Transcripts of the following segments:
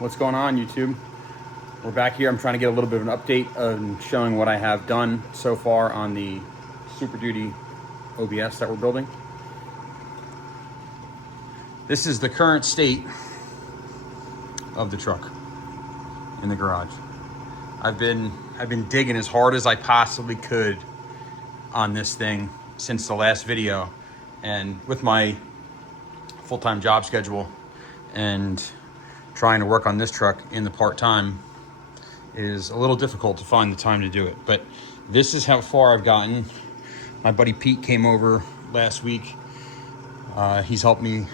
What's going on, YouTube? We're back here. I'm trying to get a little bit of an update on showing what I have done so far on the Superduty OBS that we're building. This is the current state of the truck in the garage. I've been digging as hard as I possibly could on this thing since the last video, and with my full-time job schedule and trying to work on this truck in the part-time is a little difficult to find the time to do it. But this is how far I've gotten. My buddy Pete came over last week. He's helped me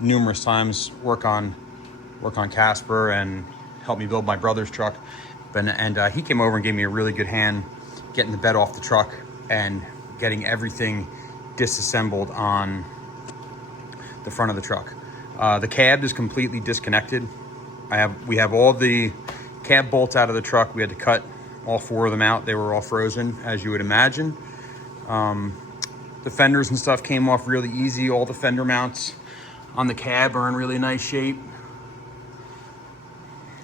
numerous times work on Casper and helped me build my brother's truck. And he came over and gave me a really good hand getting the bed off the truck and getting everything disassembled on the front of the truck. The cab is completely disconnected. We have all the cab bolts out of the truck. We had to cut all 4 of them out. They were all frozen, as you would imagine. The fenders and stuff came off really easy. All the fender mounts on the cab are in really nice shape.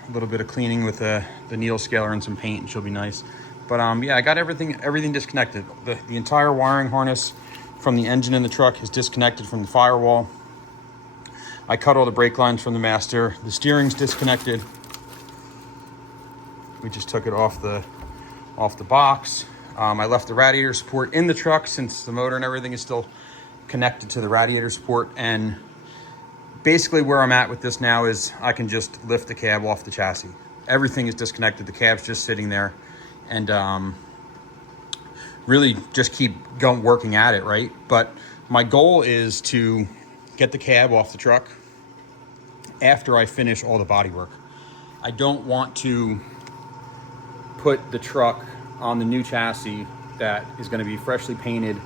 A little bit of cleaning with the needle scaler and some paint, and she'll be nice. But yeah, I got everything disconnected. The entire wiring harness from the engine in the truck is disconnected from the firewall. I cut all the brake lines from the master. The steering's disconnected. We just took it off the box. I left the radiator support in the truck since the motor and everything is still connected to the radiator support. And basically where I'm at with this now is I can just lift the cab off the chassis. Everything is disconnected. The cab's just sitting there, and really just keep working at it, right? But my goal is to get the cab off the truck after I finish all the body work. I don't want to put the truck on the new chassis that is going to be freshly painted,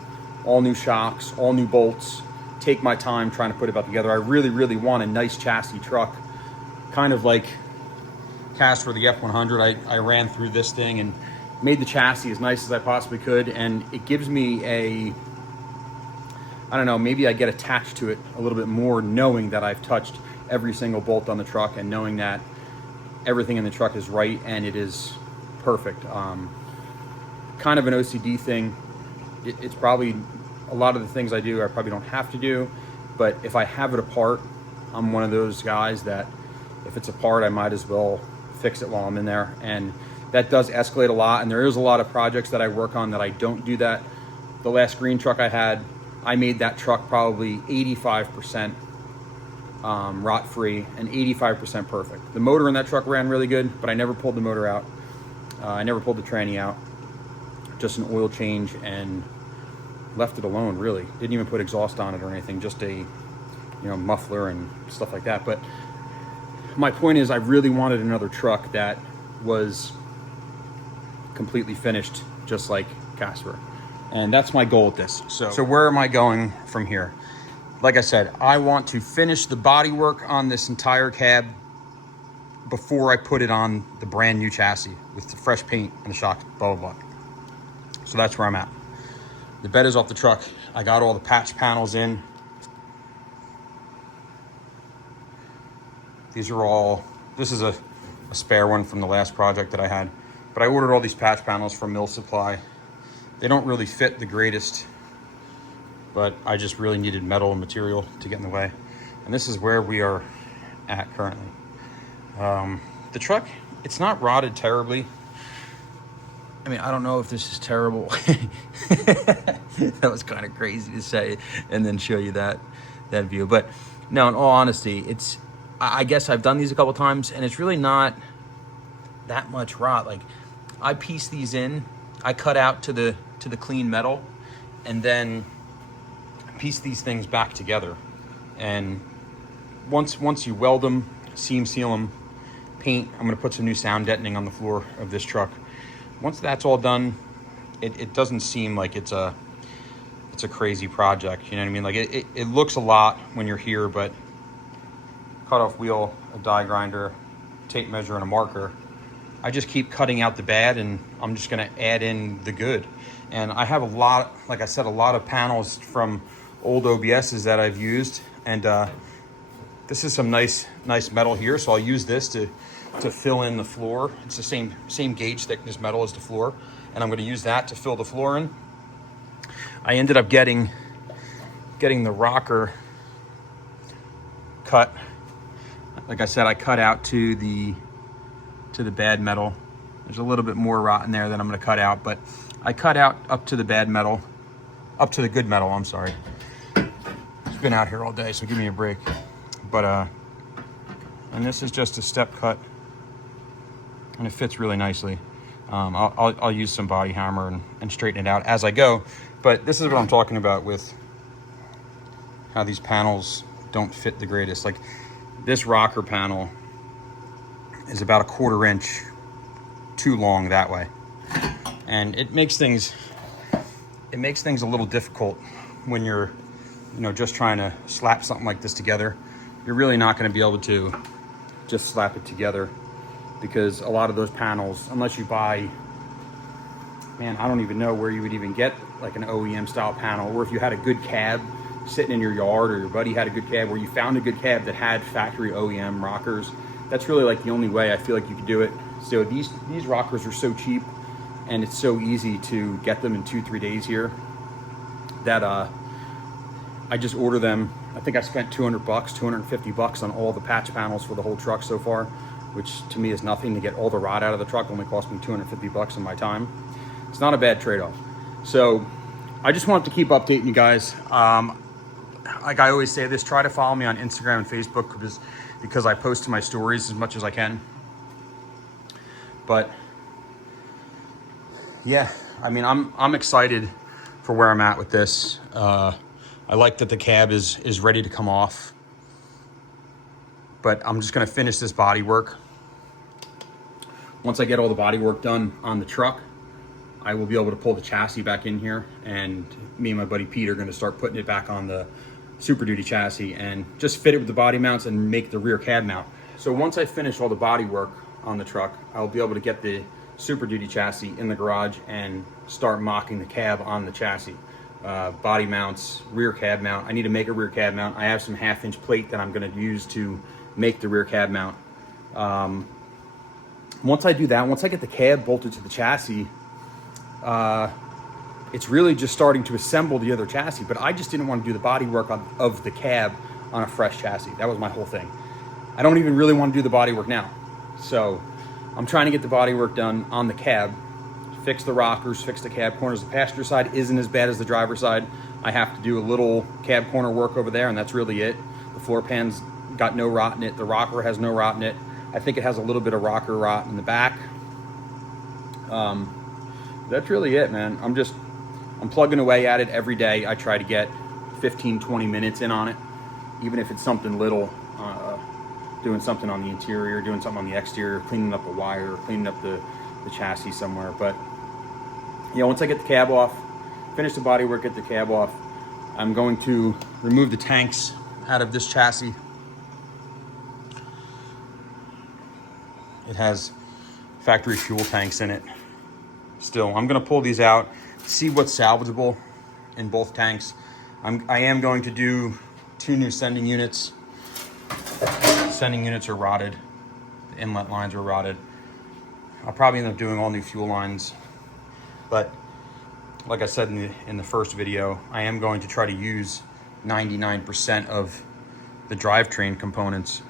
all new shocks, all new bolts, take my time trying to put it back together. I really want a nice chassis truck, kind of like Casper the F100. I ran through this thing and made the chassis as nice as I possibly could, and it gives me I don't know, maybe I get attached to it a little bit more knowing that I've touched every single bolt on the truck and knowing that everything in the truck is right and it is perfect. Kind of an OCD thing. It's probably a lot of the things I do I probably don't have to do, but if I have it apart, I'm one of those guys that if it's apart, I might as well fix it while I'm in there. And that does escalate a lot, and there is a lot of projects that I work on that I don't do that. The last green truck I had, I made that truck probably 85% rot-free and 85% perfect. The motor in that truck ran really good, but I never pulled the motor out. I never pulled the tranny out. Just an oil change and left it alone, really. Didn't even put exhaust on it or anything, just a muffler and stuff like that. But my point is, I really wanted another truck that was completely finished, just like Casper. And that's my goal with this. So where am I going from here? Like I said, I want to finish the body work on this entire cab before I put it on the brand new chassis with the fresh paint and the shocks, blah, blah, blah. So that's where I'm at. The bed is off the truck. I got all the patch panels in. This is a spare one from the last project that I had, but I ordered all these patch panels from Mill Supply. They don't really fit the greatest, but I just really needed metal and material to get in the way. And this is where we are at currently. The truck, it's not rotted terribly. I mean, I don't know if this is terrible. That was kind of crazy to say and then show you that view. But no, in all honesty, I guess I've done these a couple times and it's really not that much rot. Like, I piece these in, I cut out to the clean metal, and then piece these things back together. And once you weld them, seam seal them, paint, I'm gonna put some new sound deadening on the floor of this truck. Once that's all done, it doesn't seem like it's a crazy project, you know what I mean? Like, it looks a lot when you're here, but cut off wheel, a die grinder, tape measure, and a marker. I just keep cutting out the bad, and I'm just gonna add in the good. And I have a lot, like I said, a lot of panels from old OBSs that I've used, and This is some nice metal here, so I'll use this to fill in the floor. It's the same gauge thickness metal as the floor, and I'm going to use that to fill the floor in. I ended up getting the rocker cut. Like I said, I cut out to the bad metal. There's a little bit more rot in there that I'm going to cut out, but I cut out up to the bad metal, up to the good metal, I'm sorry. It's been out here all day, so give me a break. But and this is just a step cut, and it fits really nicely. I'll use some body hammer and straighten it out as I go. But this is what I'm talking about with how these panels don't fit the greatest. Like this rocker panel is about a 1/4 inch too long that way, and it makes things a little difficult when you're, you know, just trying to slap something like this together. You're really not going to be able to just slap it together, because a lot of those panels, unless you buy, man, I don't even know where you would even get like an OEM style panel, or if you had a good cab sitting in your yard, or your buddy had a good cab, where you found a good cab that had factory OEM rockers. That's really like the only way I feel like you could do it. So these rockers are so cheap, and it's so easy to get them in 2-3 days here, that I just order them. I think I spent $200, $250 on all the patch panels for the whole truck so far, which to me is nothing. To get all the rot out of the truck only cost me $250 in my time. It's not a bad trade-off. So I just wanted to keep updating you guys. Like I always say this, try to follow me on Instagram and Facebook, because I post to my stories as much as I can. But yeah, I mean, I'm excited for where I'm at with this. I like that the cab is ready to come off, but I'm just gonna finish this body work. Once I get all the body work done on the truck, I will be able to pull the chassis back in here, and me and my buddy Pete are gonna start putting it back on the Super Duty chassis and just fit it with the body mounts and make the rear cab mount. So once I finish all the body work on the truck, I'll be able to get the Super Duty chassis in the garage and start mocking the cab on the chassis. Body mounts, rear cab mount. I need to make a rear cab mount. I have some 1/2 inch plate that I'm going to use to make the rear cab mount. Once I do that, once I get the cab bolted to the chassis, it's really just starting to assemble the other chassis. But I just didn't want to do the body work of the cab on a fresh chassis. That was my whole thing. I don't even really want to do the body work now. So I'm trying to get the body work done on the cab, fix the rockers, fix the cab corners. The passenger side isn't as bad as the driver's side. I have to do a little cab corner work over there, and that's really it. The floor pan's got no rot in it. The rocker has no rot in it. I think it has a little bit of rocker rot in the back. That's really it, man. I'm plugging away at it every day. I try to get 15-20 minutes in on it, even if it's something little, doing something on the interior, doing something on the exterior, cleaning up a wire, cleaning up the chassis somewhere. But yeah, once I get the cab off, finish the body work, get the cab off, I'm going to remove the tanks out of this chassis. It has factory fuel tanks in it. Still, I'm going to pull these out, see what's salvageable in both tanks. I am going to do 2 new sending units. Sending units are rotted. The inlet lines are rotted. I'll probably end up doing all new fuel lines. But like I said in the first video, I am going to try to use 99% of the drivetrain components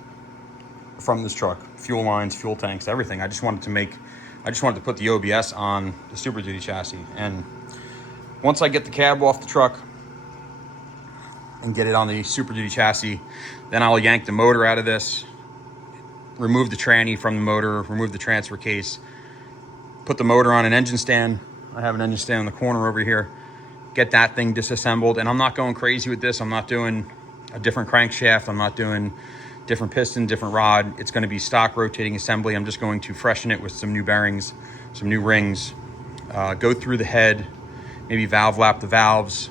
from this truck. Fuel lines, fuel tanks, everything. I just wanted to put the OBS on the Super Duty chassis. And once I get the cab off the truck and get it on the Super Duty chassis, then I'll yank the motor out of this, remove the tranny from the motor, remove the transfer case, put the motor on an engine stand. I have an engine stand in the corner over here. Get that thing disassembled. And I'm not going crazy with this. I'm not doing a different crankshaft. I'm not doing different piston, different rod. It's going to be stock rotating assembly. I'm just going to freshen it with some new bearings, some new rings, go through the head, maybe valve lap the valves.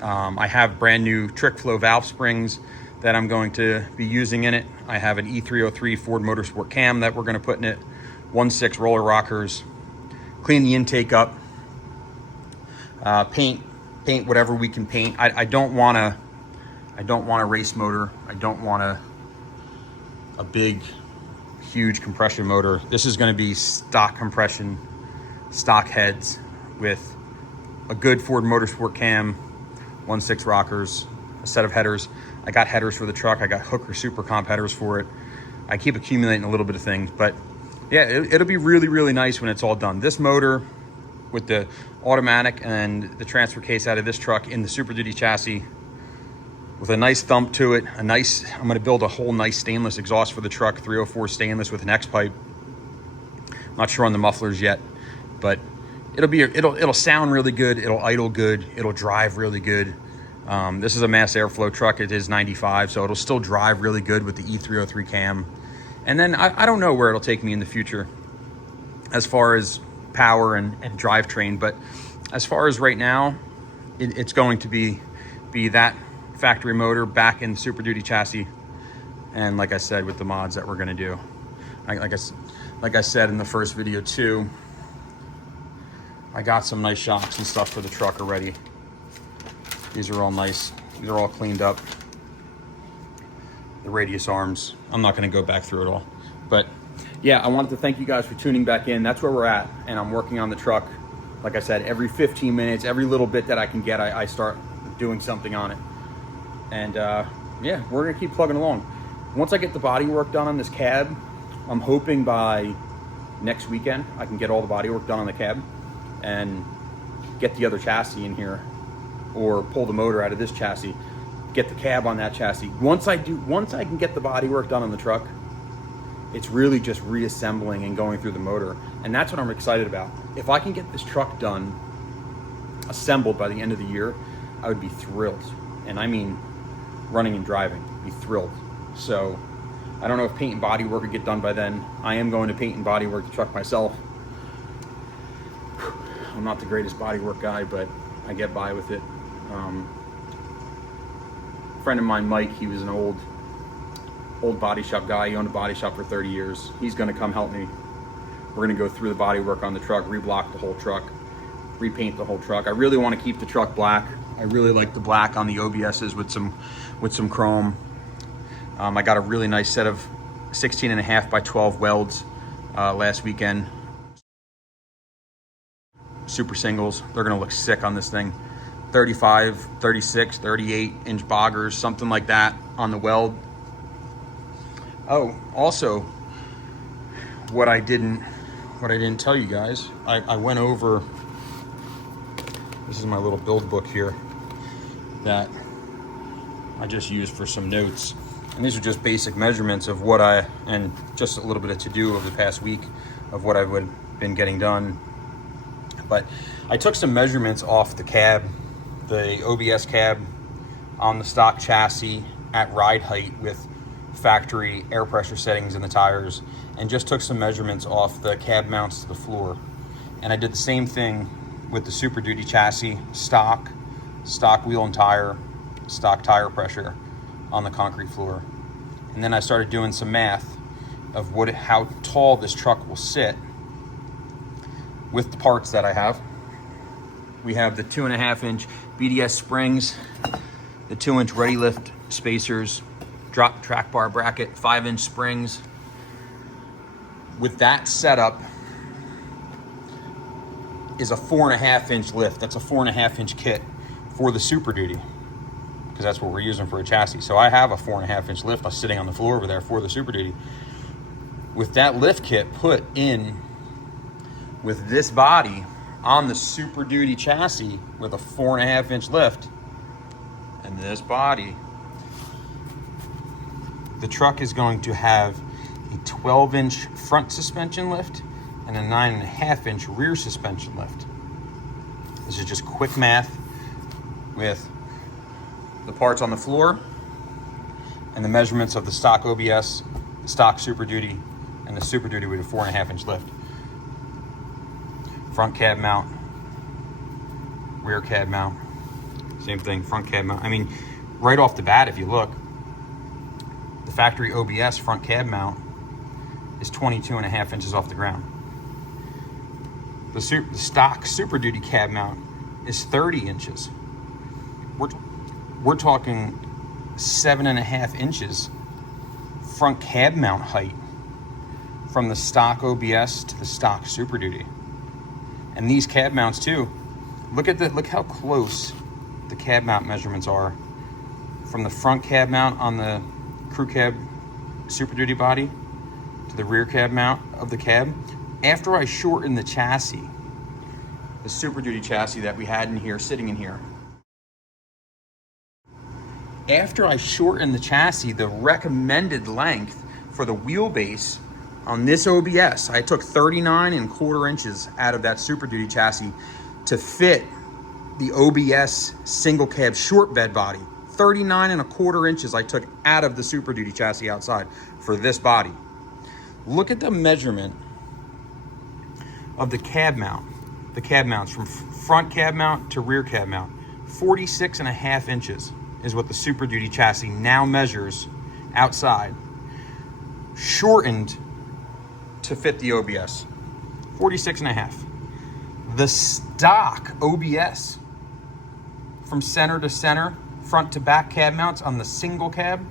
I have brand new trick flow valve springs that I'm going to be using in it. I have an E303 Ford Motorsport cam that we're going to put in it, 1.6 roller rockers, clean the intake up, paint whatever we can paint. I don't want a race motor. I don't want to a big, huge compression motor. This is going to be stock compression, stock heads with a good Ford Motorsport cam, 1.6 rockers, a set of headers. I got headers for the truck. I got Hooker Super Comp headers for it. I keep accumulating a little bit of things, but yeah, it'll be really, really nice when it's all done. This motor with the automatic and the transfer case out of this truck in the Super Duty chassis with a nice thump to it, I'm gonna build a whole nice stainless exhaust for the truck, 304 stainless with an X pipe. Not sure on the mufflers yet, but it'll sound really good. It'll idle good. It'll drive really good. This is a mass airflow truck. It is 95, so it'll still drive really good with the E303 cam. And then I don't know where it'll take me in the future as far as power and drivetrain, but as far as right now, it's going to be that factory motor back in Super Duty chassis. And like I said, with the mods that we're gonna do. Like I said in the first video too, I got some nice shocks and stuff for the truck already. These are all nice. These are all cleaned up. The radius arms, I'm not gonna go back through it all. But yeah, I wanted to thank you guys for tuning back in. That's where we're at, and I'm working on the truck. Like I said, every 15 minutes, every little bit that I can get, I start doing something on it. And yeah, we're gonna keep plugging along. Once I get the body work done on this cab, I'm hoping by next weekend I can get all the body work done on the cab and get the other chassis in here, or pull the motor out of this chassis, get the cab on that chassis. Once I can get the body work done on the truck, it's really just reassembling and going through the motor. And that's what I'm excited about. If I can get this truck done, assembled by the end of the year, I would be thrilled. And I mean running and driving, be thrilled. So I don't know if paint and body work would get done by then. I am going to paint and body work the truck myself. I'm not the greatest body work guy, but I get by with it. A friend of mine, Mike, he was an old body shop guy. He owned a body shop for 30 years. He's gonna come help me. We're gonna go through the body work on the truck, reblock the whole truck, repaint the whole truck. I really wanna keep the truck black. I really like the black on the OBSs with some chrome. I got a really nice set of 16.5 by 12 welds last weekend. Super singles. They're gonna look sick on this thing. 35, 36, 38 inch boggers, something like that on the weld. Oh, also, what I didn't tell you guys, I went over, this is my little build book here that I just used for some notes. And these are just basic measurements of what and just a little bit of to-do over the past week of what I've been getting done. But I took some measurements off the cab, the OBS cab on the stock chassis at ride height with factory air pressure settings in the tires, and just took some measurements off the cab mounts to the floor. And I did the same thing with the Super Duty chassis, stock wheel and tire, stock tire pressure on the concrete floor. And then I started doing some math of how tall this truck will sit with the parts that I have. We have the 2.5 inch BDS springs, the 2 inch ready lift spacers, drop track bar bracket, 5 inch springs. With that setup is a 4.5 inch lift. That's a 4.5 inch kit for the Super Duty, because that's what we're using for a chassis. So I have a 4.5 inch lift sitting on the floor over there for the Super Duty. With that lift kit put in with this body on the Super Duty chassis with a 4.5 inch lift and this body, the truck is going to have a 12 inch front suspension lift and a 9.5 inch rear suspension lift. This is just quick math with the parts on the floor and the measurements of the stock OBS, the stock Super Duty, and the Super Duty with a 4.5 inch lift. Front cab mount, rear cab mount, same thing, front cab mount. I mean, right off the bat, if you look, the factory OBS front cab mount is 22.5 inches off the ground. The stock Super Duty cab mount is 30 inches. We're talking 7.5 inches front cab mount height from the stock OBS to the stock Super Duty. And these cab mounts too, look how close the cab mount measurements are from the front cab mount on the crew cab Super Duty body to the rear cab mount of the cab. After I shortened the chassis, the Super Duty chassis that we had in here, sitting in here, after I shortened the chassis, the recommended length for the wheelbase on this OBS, I took 39¼ inches out of that Super Duty chassis to fit the OBS single cab short bed body. 39¼ inches I took out of the Super Duty chassis outside for this body. Look at the measurement of the cab mount. The cab mounts from front cab mount to rear cab mount. 46½ inches is what the Super Duty chassis now measures outside, shortened to fit the OBS. 46½. The stock OBS from center to center, front to back cab mounts on the single cab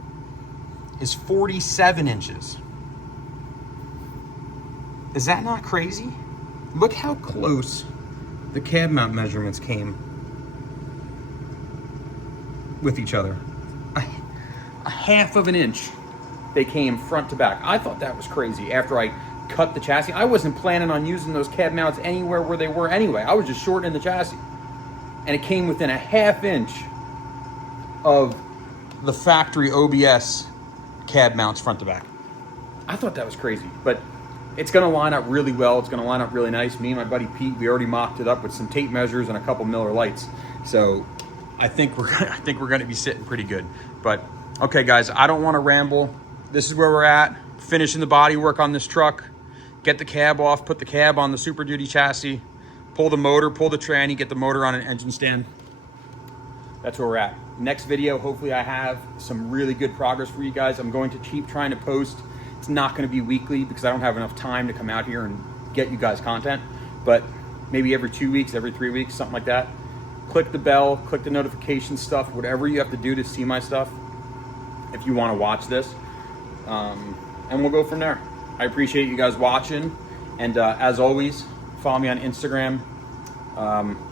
is 47 inches. Is that not crazy? Look how close the cab mount measurements came with each other. A half of an inch they came front to back. I thought that was crazy after I cut the chassis. I wasn't planning on using those cab mounts anywhere where they were anyway. I was just shortening the chassis. And it came within a ½ inch of the factory OBS cab mounts front to back. I thought that was crazy, but it's gonna line up really well. It's gonna line up really nice. Me and my buddy Pete, we already mocked it up with some tape measures and a couple Miller lights. So I think we're gonna be sitting pretty good. But okay guys, I don't wanna ramble. This is where we're at, finishing the body work on this truck. Get the cab off, put the cab on the Super Duty chassis, pull the motor, pull the tranny, get the motor on an engine stand. That's where we're at. Next video, hopefully I have some really good progress for you guys. I'm going to keep trying to post. It's not gonna be weekly because I don't have enough time to come out here and get you guys content, but maybe every 2 weeks, every 3 weeks, something like that. Click the bell, click the notification stuff, whatever you have to do to see my stuff if you wanna watch this. And we'll go from there. I appreciate you guys watching. And as always, follow me on Instagram.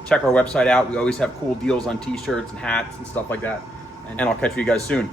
Check our website out. We always have cool deals on t-shirts and hats and stuff like that. And I'll catch you guys soon.